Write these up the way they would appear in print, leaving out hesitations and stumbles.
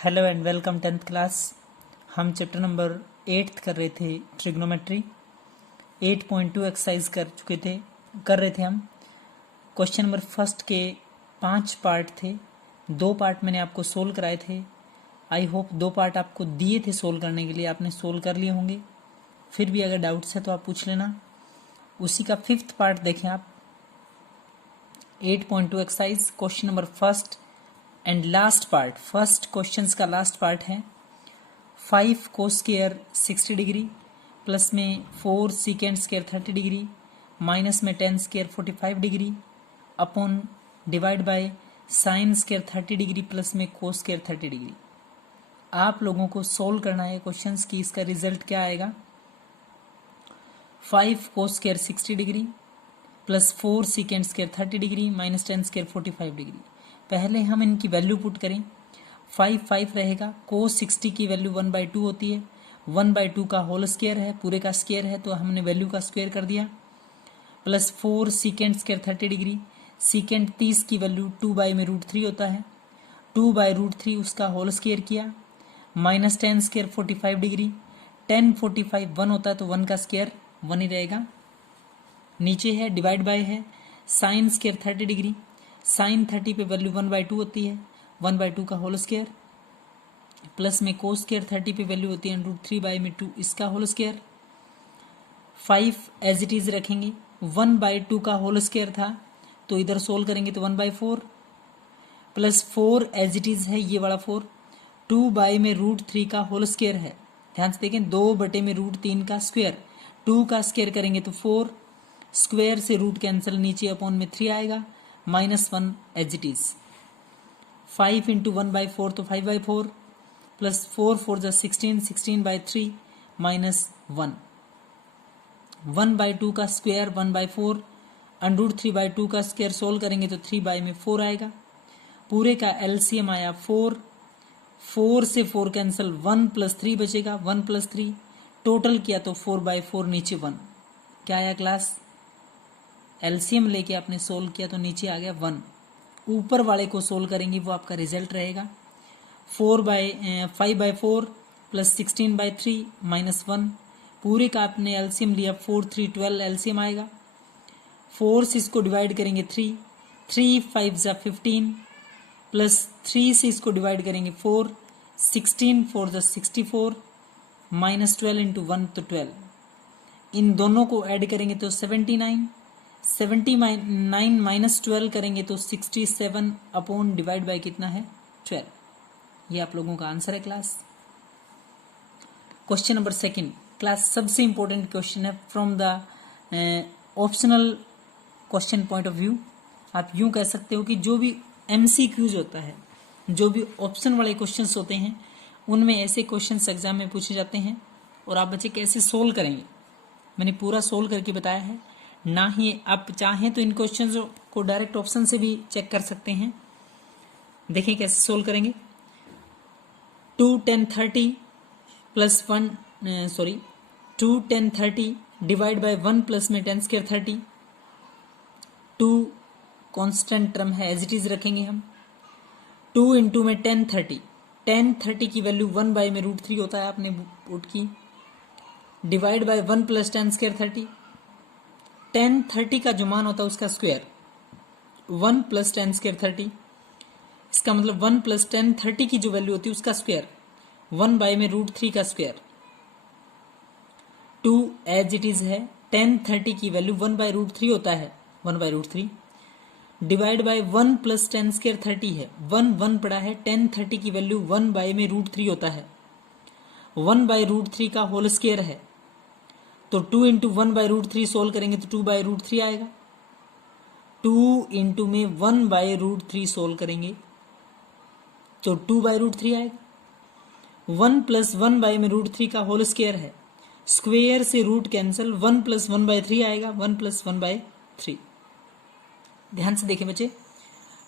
Hello and welcome 10th class. हम chapter number 8 कर रहे थे ट्रिग्नोमेट्री। 8.2 एक्सरसाइज कर रहे थे हम। क्वेश्चन नंबर फर्स्ट के 5 पार्ट थे। 2 पार्ट मैंने आपको सोल्व कराए थे। आई होप 2 पार्ट आपको दिए थे सोल्व करने के लिए, आपने सोल्व कर लिए होंगे। फिर भी अगर डाउट्स है तो आप पूछ लेना। उसी का 5th पार्ट देखें आप। 8.2 exercise question number first and last part. First questions का लास्ट पार्ट है 5 कोस स्क्वायर 60 डिग्री प्लस में 4 सीकेंड स्क्वायर 30 डिग्री माइनस में 10 square 45 degree upon divide by sine square 30 degree plus में कोस स्क्वायर 30 डिग्री। आप लोगों को solve करना है क्वेश्चंस की इसका रिजल्ट क्या आएगा। 5 cos square 60 degree plus 4 secant square 30 degree minus 10 square 45 degree. पहले हम इनकी वैल्यू पुट करें। 5 रहेगा। कोस 60 की वैल्यू 1/2 होती है। 1/2 का होल स्क्वायर है, पूरे का स्क्वायर है तो हमने वैल्यू का स्क्वायर कर दिया। Plus 4 secant square 30 degree. सीकेंड 30 की वैल्यू 2/√3 होता है। 2/√3 उसका होल स्क्वायर किया। Minus 10 square 45 degree. 10 45 1 होता है तो 1 का स्क्वायर 1 ही रहेगा। नीचे है डिवाइड बाय है साइन स्क्वायर 30 डिग्री। साइन 30 पे वैल्यू 1/2 होती है। 1/2 का होल स्क्वायर प्लस में कोस स्क्वायर 30 पे वैल्यू होती है √3/2 इसका whole square. 5 as it is रखेंगे। 1/2 का होल स्क्वायर था तो इधर सोल्व करेंगे तो 1/4 प्लस 4 एज इट इज है ये वाला 4। 2/√3 का होल स्क्वायर है। ध्यान से देखें 2/√3 का स्क्वायर। 2 का स्क्वायर करेंगे तो 4 स्क्वायर से रूट कैंसिल नीचे अपॉन में 3 आएगा -1 एज इट इज। 5 इंटू 1/4 तो 5/4 प्लस 4 4 जा 16 16/3 -1। 1/2 का स्क्वायर 1/4 √3/2 का स्क्वायर सोल्व करेंगे तो 3/4 आएगा। पूरे का एलसीएम आया 4। 4 से 4 कैंसिल 1 प्लस 3 बचेगा 1 प्लस 3 टोटल किया तो 4/4 नीचे 1। क्या आया क्लास? एलसीएम लेके आपने सोल्व किया तो नीचे आ गया 1। ऊपर वाले को सोल्व करेंगे वो आपका रिजल्ट रहेगा 5/4 प्लस 16/3 -1। पूरे का आपने एलसीएम लिया 4 3 12 एलसीएम आएगा। 4 से इसको डिवाइड करेंगे 3 3 5 जा 15 प्लस 3 से इसको डिवाइड करेंगे 4 16 4 जा 64 -12 इंटू 1 तो 12। इन दोनों को ऐड करेंगे तो 79 माइनस 12 करेंगे तो 67 अपॉन डिवाइड बाय कितना है 12। ये आप लोगों का आंसर है class. Question number second class सबसे इंपॉर्टेंट क्वेश्चन है from the optional question point of view. आप यूं कह सकते हो कि जो भी एमसीक्यूज होता है, जो भी ऑप्शन वाले क्वेश्चंस होते हैं उनमें ऐसे क्वेश्चंस एग्जाम में पूछे जाते हैं और आप बच्चे कैसे सोल्व करेंगे मैंने पूरा सोल्व करके बताया है। ना ही आप चाहें तो इन क्वेश्चंस को डायरेक्ट ऑप्शन से भी चेक कर सकते हैं। देखिए कैसे सोल्व करेंगे। 2 10 30 प्लस 2 10 30 डिवाइड बाय 1 प्लस में 10 स्क्वायर 30। 2 कांस्टेंट टर्म है एज इट इज रखेंगे हम। 2 इंटू में 10 30 की वैल्यू 1/√3 होता है आपने पुट की। Divide by 1 plus 10 square 30। 10 30 का जो मान होता है उसका स्क्वायर 1 प्लस 10 स्क्वायर 30। इसका मतलब 1 प्लस 10 30 की जो वैल्यू होती है उसका स्क्वायर 1/√3 का स्क्वायर। 2 एज इट इज है। 10 30 की वैल्यू 1/√3 होता है 1/√3 डिवाइड बाय 1 प्लस 10 स्क्वायर 30 है। 1 पड़ा है। 10 30 की वैल्यू 1/√3 होता है। 1/√3 का होल स्क्वायर है तो 2 इंटू 1/√3 सोल्व करेंगे तो 2/√3 आएगा। 2 इंटू में 1/√3 सोल्व करेंगे तो 2/√3 आएगा। 1 प्लस 1/√3 का होल स्क्वायर है। स्क्वायर से रूट कैंसिल 1 प्लस 1/3 आएगा 1 प्लस 1/3। ध्यान से देखें बच्चे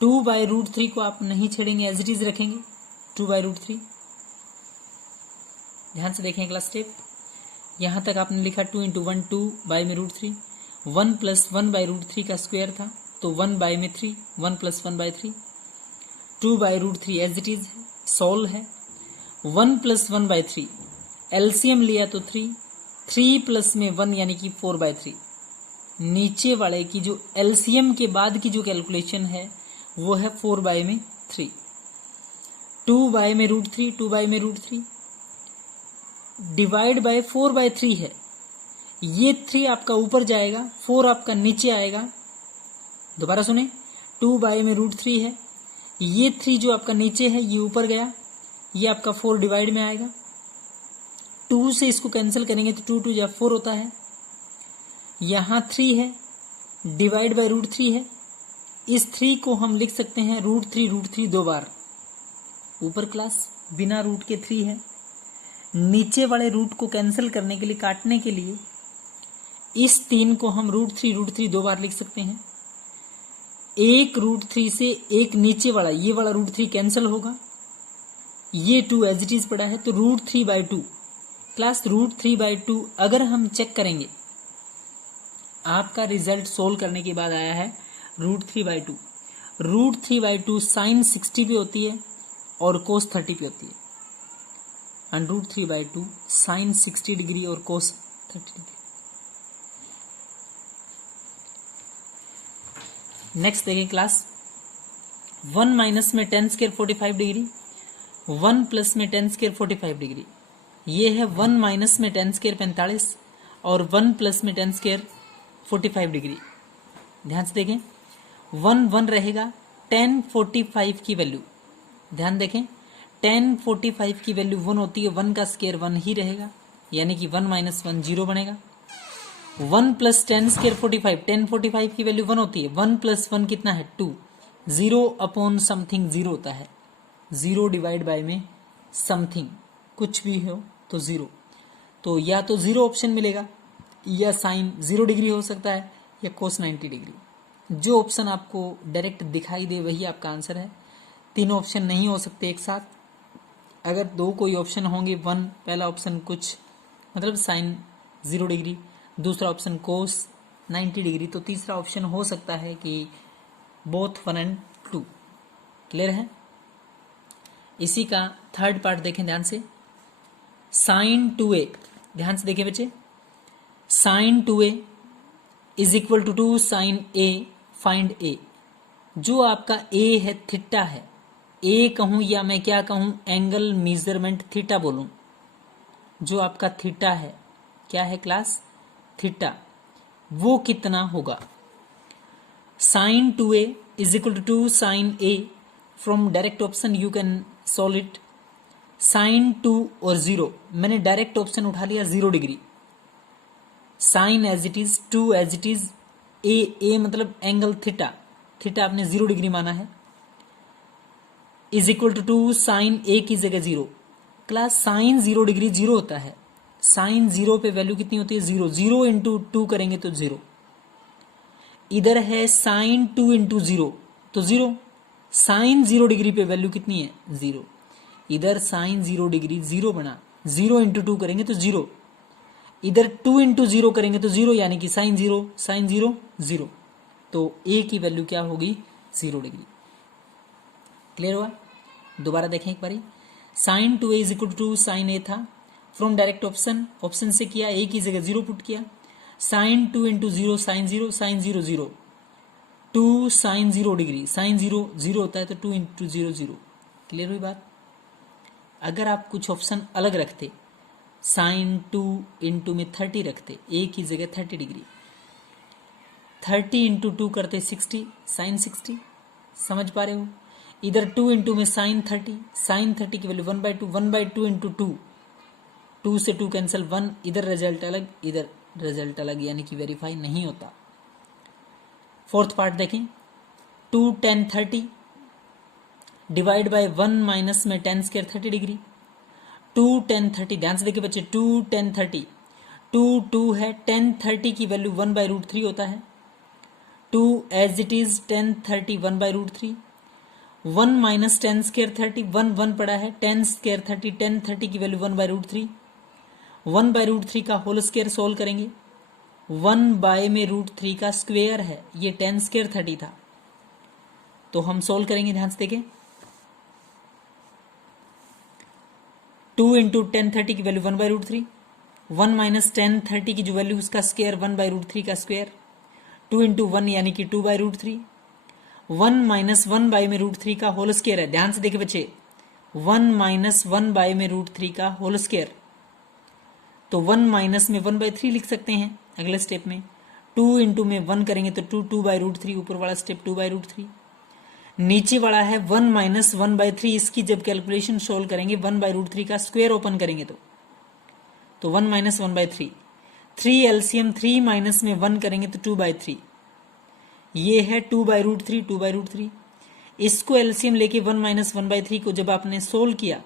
2/√3 को आप नहीं छेड़ेंगे एज इट इज रखेंगे 2/√3। ध्यान से देखें क्लास स्टेप। यहाँ तक आपने लिखा 2 इंटू 1 2/√3। 1 प्लस 1/√3 का स्क्वायर था तो 1/3 1 प्लस 1/3 2/√3 एज इट इज है। सोल्व है। 1 + 1/3 एलसीएम लिया तो 3, 3 प्लस में 1 यानी कि 4/3। नीचे वाले की जो एलसीएम के बाद की जो कैलकुलेशन है वो है 4/3, 2/√3, 2/√3 डिवाइड बाय 4/3 है। ये 3 आपका ऊपर जाएगा, 4 आपका नीचे आएगा। दोबारा सुने, 2/√3 है, ये 3 जो आपका नीचे है ये ऊपर गया, ये आपका 4 डिवाइड में आएगा। 2 से इसको कैंसिल करेंगे तो 2 2 4 होता है। यहाँ 3 है, डिवाइड बाय √3 है। इस 3 को हम लिख सकते हैं √3 2 बार। ऊपर क्लास बिना रूट के 3 है। नीचे वाले रूट को कैंसिल करने के लिए, काटने के लिए इस 3 को हम √3 2 बार लिख सकते हैं। एक √3 से एक नीचे वाला, ये वाला √3 कैंसिल होगा, ये 2 एज इट इज पड़ा है, तो √3/2 क्लास √3/2 अगर हम चेक करेंगे, आपका रिजल्ट सोल्व करने के बाद आया है √3/2। √3/2 sin 60 पे होती है और cos 30 पे होती है, एंड √3/2 sin 60 डिग्री और cos 30 डिग्री। नेक्स्ट देखें क्लास, 1 माइनस में 10 स्क्वायर 45 डिग्री, 1 प्लस में 10 स्क्वायर 45 डिग्री। ये है 1 माइनस में 10 स्क्वायर 45 और 1 प्लस में 10 स्क्वायर 45 डिग्री। ध्यान से देखें, 1 1 रहेगा, 10 45 की वैल्यू, ध्यान देखें 10 45 की वैल्यू 1 होती है, 1 का स्क्वायर 1 ही रहेगा, यानी कि 1 - 1 0 बनेगा। 1 प्लस 10 स्क्वायर 45, 10 45 की वैल्यू 1 होती है, 1 + 1 कितना है 2, 0 अपॉन समथिंग 0 होता है, 0 डिवाइड बाय में समथिंग कुछ भी हो तो 0, तो या तो 0 ऑप्शन मिलेगा, या साइन 0 डिग्री हो सकता है, या cos 90 डिग्री। जो ऑप्शन आपको डायरेक्ट दिखाई दे वही आपका आंसर है। तीनों ऑप्शन नहीं हो सकते एक साथ। अगर दो कोई ऑप्शन होंगे, पहला ऑप्शन कुछ मतलब साइन 0 डिग्री, दूसरा ऑप्शन cos 90 डिग्री, तो तीसरा ऑप्शन हो सकता है कि बोथ 1 और 2। क्लियर है? इसी का थर्ड पार्ट देखें ध्यान से, sin 2a, ध्यान से देखें बच्चे, sin 2a is equal to 2 sin a, find a। जो आपका a है थीटा है, a कहूं या मैं क्या कहूं, एंगल मेजरमेंट थीटा बोलूं। जो आपका थीटा है, क्या है क्लास, थीटा, वो कितना होगा। sin 2a is equal to 2 sin a, from direct option you can solve it. sin 2 और 0, मैंने डायरेक्ट ऑप्शन उठा लिया 0 degree, sine as it is, 2 as it is, A मतलब एंगल थीटा, थीटा आपने 0 degree माना है, is equal to 2 sine A की जगह 0। क्लास साइन 0 डिग्री 0 होता है, साइन 0 पे वैल्यू कितनी होती है 0, 0 इंटू 2 करेंगे तो 0। इधर है साइन 2 इंटू 0 तो 0, साइन 0 डिग्री पे वैल्यू कितनी है 0। इधर साइन 0 डिग्री 0 बना, 0 इंटू 2 करेंगे तो 0, इधर 2 इंटू 0 करेंगे तो 0, यानी कि साइन 0 साइन 0 0, तो ए की वैल्यू क्या होगी 0 डिग्री। क्लियर हुआ? दोबारा देखें एक बारी, sine 2a is equal to sine A था, फ्रॉम डायरेक्ट ऑप्शन से किया, ए की जगह 0 पुट किया, sine 2 into 0 sine 0, sine 0 0, 2 sine 0 degree, sine 0 0 होता है तो 2 इंटू 0 0। क्लियर हुई बात? अगर आप कुछ ऑप्शन अलग रखते, साइन 2 इंटू में 30 रखते, ए की जगह 30 डिग्री, 30 इंटू 2 करते 60, साइन 60, समझ पा रहे हो? इधर 2 इंटू में साइन 30, साइन 30 की वैल्यू 1/2, 1/2 इंटू 2, 2 से 2 कैंसिल 1, इधर रिजल्ट अलग, इधर रिजल्ट अलग, यानी कि वेरीफाई नहीं होता। फोर्थ पार्ट देखें, 2 10 30 डिवाइड बाय 1 माइनस में 10 स्क्वायर 30 डिग्री, 2 10 30, ध्यान से देखिए बच्चे, 2 10 30, 2 है, 10 30 की वैल्यू 1/√3 होता है, 2 as it is 10 30 1/√3, 1 minus 10 square 30, 1 पड़ा है, 10 स्क्वायर 30, 10 30 की वैल्यू 1/√3, 1/√3 का होल स्क्वायर सोल्व करेंगे, 1 बाय में √3 का स्क्वायर है, ये 10 स्क्वायर 30 था, तो हम सोल्व करेंगे। ध्यान से देखें, 2 इंटू 10/30 की वैल्यू 1/√3, 1 माइनस 10/30 की जो वैल्यू उसका स्क्वायर 1/√3 का स्क्वायर, 2 इंटू 1 यानी कि 2/√3, 1 माइनस 1 बाई में √3 का होल स्क्वायर है। ध्यान से देखे बच्चे, 1 माइनस 1 बाई में √3 का होल स्क्वायर, तो 1 माइनस में 1/3 लिख सकते हैं अगले स्टेप में। 2 इंटू में 1 करेंगे तो 2/√3, ऊपर वाला स्टेप 2/√3। नीचे वाला है 1 माइनस 1/3, इसकी जब कैलकुलेशन सोल्व करेंगे 1/√3 का स्क्वायर ओपन करेंगे तो 1 माइनस 1/3, 3 एलसीएम 3 माइनस में 1 करेंगे तो 2/3, ये है 2/√3, 2/√3। इसको एलसीएम लेके 1 माइनस 1/3 को जब आपने सोल्व किया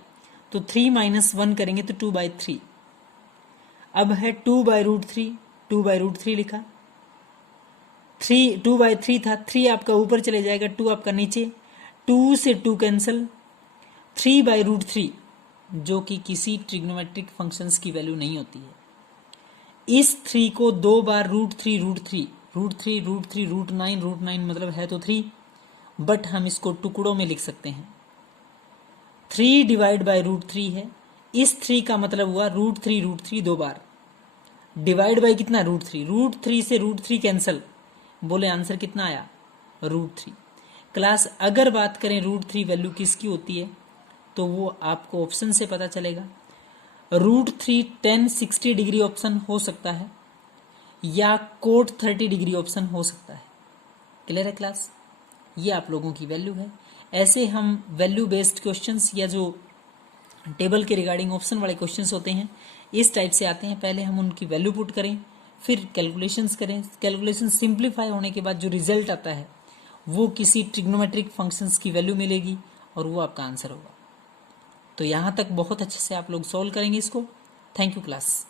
तो 3 माइनस 1 करेंगे तो 2/3। अब है 2/√3, 2/√3 लिखा, 2/3 था, 3 आपका ऊपर चले जाएगा, 2 आपका नीचे, 2 से 2 कैंसिल, 3/√3 जो कि किसी ट्रिग्नोमेट्रिक फंक्शंस की वैल्यू नहीं होती है। इस 3 को 2 बार √3 √9 मतलब है तो 3, बट हम इसको टुकड़ों में लिख सकते हैं। 3 डिवाइड बाय √3 है, इस 3 का मतलब हुआ √3 2 बार, डिवाइड बाय कितना √3 से √3 कैंसिल, बोले आंसर कितना आया √3। क्लास अगर बात करें √3 वैल्यू किसकी होती है तो वो आपको ऑप्शन से पता चलेगा। √3 tan 60 डिग्री ऑप्शन हो सकता है या cot 30 डिग्री ऑप्शन हो सकता है। क्लियर है क्लास? ये आप लोगों की वैल्यू है। ऐसे हम वैल्यू बेस्ड क्वेश्चंस या जो टेबल के रिगार्डिंग ऑप्शन वाले क्वेश्चंस होते हैं इस टाइप से आते हैं। पहले हम उनकी वैल्यू पुट करें, फिर कैलकुलेशंस करें, कैलकुलेशन सिंप्लीफाई होने के बाद जो रिजल्ट आता है वो किसी ट्रिग्नोमेट्रिक फंक्शंस की वैल्यू मिलेगी और वो आपका आंसर होगा। तो यहाँ तक बहुत अच्छे से आप लोग सॉल्व करेंगे इसको। Thank you class.